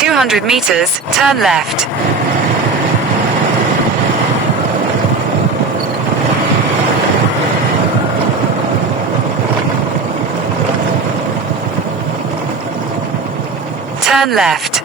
200 meters, turn left. Turn left.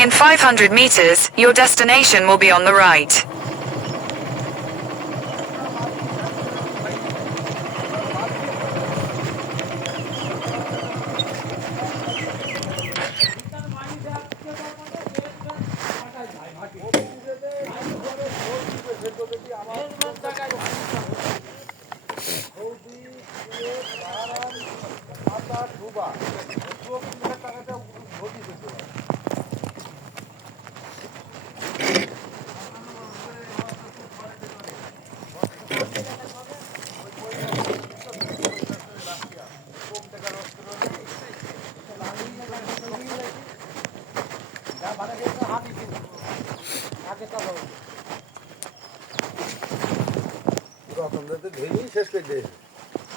In 500 meters, your destination will be on the right.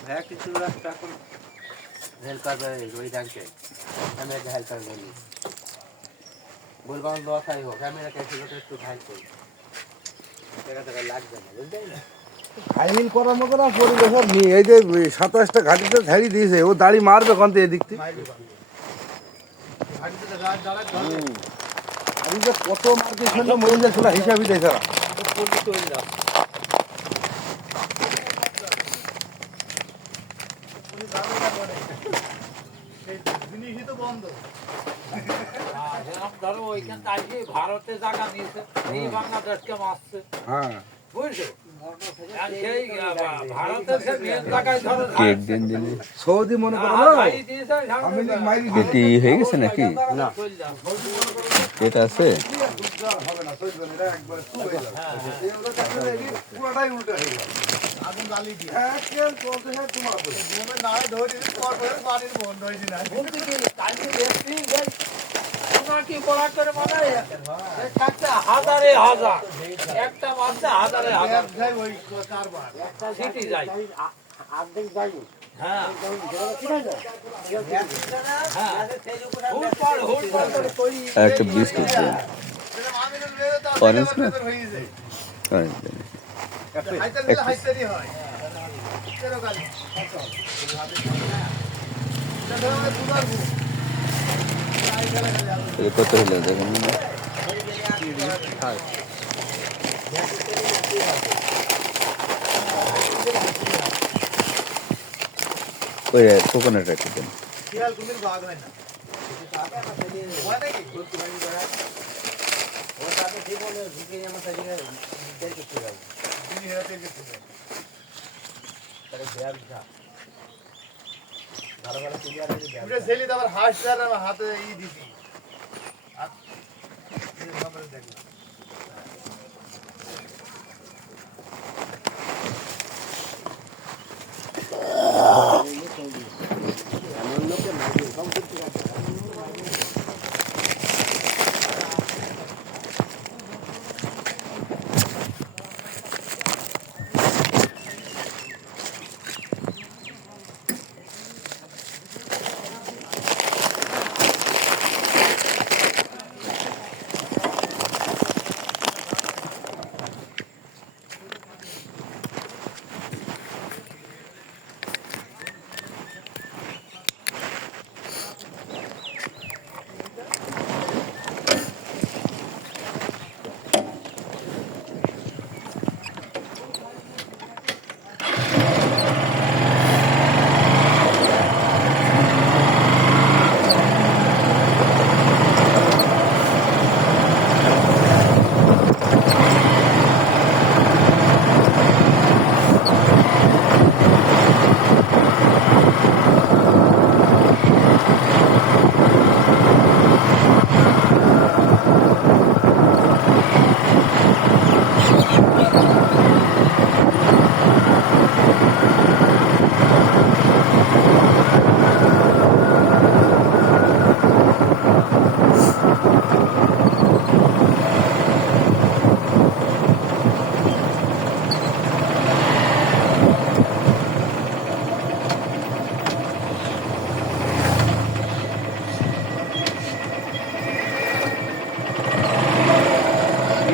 ভাইয়া কিছু রাস্তা এখন helper ওই ডাকছে আমি একটা হেল্পার বলি বলবাম দশাই হোক ক্যামেরা ক্যাসে একটু হেল্প করি টাকা টাকা লাগবে না বুঝলেন না ফাইলিং করার মতো না পরিবেশ আর নেই। এই যে 27টা ঘাটিতে ঝাড়ি দিয়েছে, ও দাড়ি মারবে কন্তে এদিক থেকে। আমি যে কত মার্কের সঙ্গে মরে যাচ্ছিল হিসাবই দেখে না। ভারতে জায়গা নিয়েছে এই বাংলাদেশকে মারছে হ্যাঁ বুঝছো সেই ভারতের সে মেন জায়গায় ধরো সৌদি মনে করো না আমি মাইরি এটি হয়ে গেছে নাকি না এটা আছে হবে না সৌদি এটা একবারে শুরু হয়ে যাবে এই ওটা কাটলে পুরোটাই উল্টো হয়ে যাবে আগুন জ্বালিয়ে দিয়ে হ্যাঁ কেন চলতে হ্যাঁ তোমার ঘুমে না ধরে পর পর বাড়ির বন্ধ হয়ে যায় বলতে কি কালকে দেখছি ওনার কি বলা করে মানে একটা হাজারে হাজার একটা মাসে হাজারে হাজার যাই ওই চারবার সিটি যায় অর্ধেক যাই হ্যাঁ একটা বিস্কুট দিন অরেঞ্জ না অরেঞ্জ দিন কত হলো দেখুন ওই কোকোনাট একটা দিন হাতে ই দিছি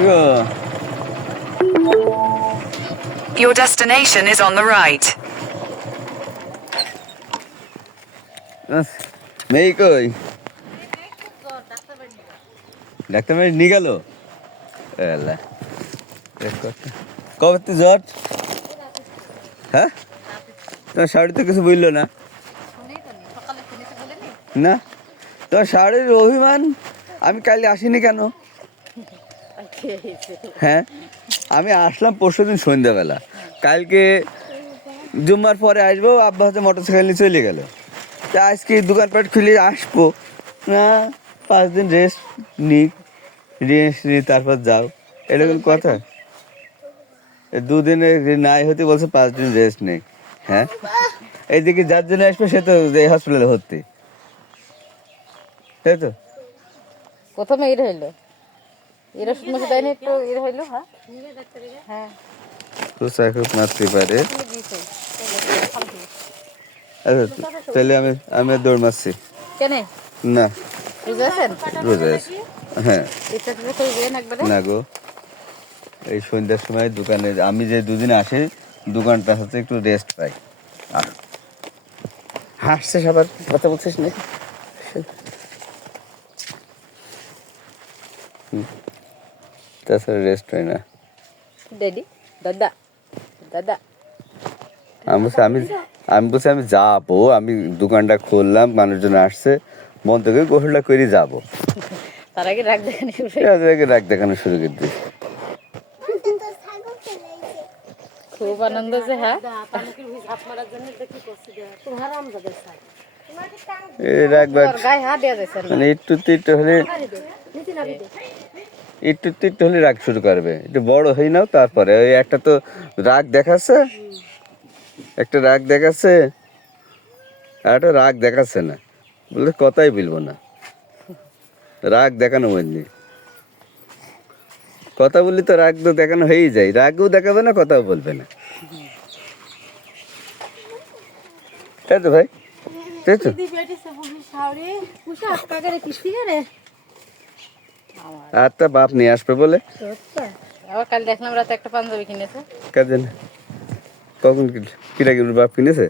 ইয়ো, Your destination is on the right. মেয়ে কই? ডাক্তার বাড়ি নিয়ে গেল? এলা, কবে তুই জ্বর? হ্যাঁ, তোমার শাড়ি তো কিছু বললো না। না, তোমার শাড়ির অভিমান। আমি কাল আসিনি কেন? হ্যাঁ, আমি আসলাম পরশুদিন সন্ধ্যাবেলা। কালকে জুম্মার পরে আসবো, আব্বা হচ্ছে মোটরসাইকেল নিয়ে চলে গেল। তা আজকে দোকানপাট খুলে আসবো না, 5 দিন রেস্ট নিই তারপর যাও, এরকম কথা। 2 দিনে নাই হতে বলছে 5 দিন রেস্ট নেই। হ্যাঁ, এইদিকে যার জন্য আসবে সে তো এই হসপিটালে ভর্তি, তাই তো? প্রথমে এর হইলো এর ওষুধ মুখে দেয়নি, একটু এর হইলো। হ্যাঁ হ্যাঁ তো সাইকুল মারতে পারে। আচ্ছা, তাহলে আমি দৌড় মারছি। কেন না, বুঝেছেন? রোজা আছে। হ্যাঁ, ইচ্ছা করে করবেন একবারে। না গো, এই সন্ধ্যার সময় দোকানে আমি যে 2 দিন আসি, দোকানটা হচ্ছে একটু রেস্ট পাই। আর হাসছে সবার, কথা বলছিস না? তাছাড়া রেস্ট হয় না। ড্যাডি, দাদা দাদা আমি বলছি আমি যাবো, আমি দোকানটা খুললাম, মানুষজন আসছে, মন থেকে গোসলটা করে যাবো। তার আগে রাগ দেখানি শুরু হয়ে এর আগে রাগ দেখানো শুরু করে দিই। খুব আনন্দ যে। হ্যাঁ এই রাগ বাগ তোর গায়ে হাত দেওয়া যাচ্ছে না। মানে একটু তিট্টু হলে রাগ শুরু করবে। একটু বড় হয়ে নাও, তারপরে ওই একটা তো রাগ দেখাচ্ছে, একটা রাগ দেখাচ্ছে, আর একটা রাগ দেখাচ্ছে না, বলে কথাই বলবো না। রাগ দেখানো বললি, কথা বললি তো রাগ তো দেখানো হয়েই যায়। রাগও দেখাবে না, কথাও বলবে না, তাই তো ভাই? তাই তো? আরটা বাপ নিয়ে আসবে বলে। আবার কাল দেখলাম রাতে একটা পাঞ্জাবি কিনেছে। কাজে কখন কিরা কি বাপ কিনেছে?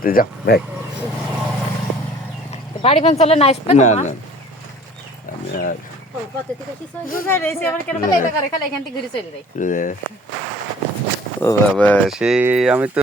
তো যাও ভাই। বাড়ি পান চলে না আসবে না না। না, আমি আর বুঝাই রয়েছে আবার কেন খালি এটা করে, খালি এখান থেকে ঘুরে চলে যাই। ও বাবা, সেই আমি তো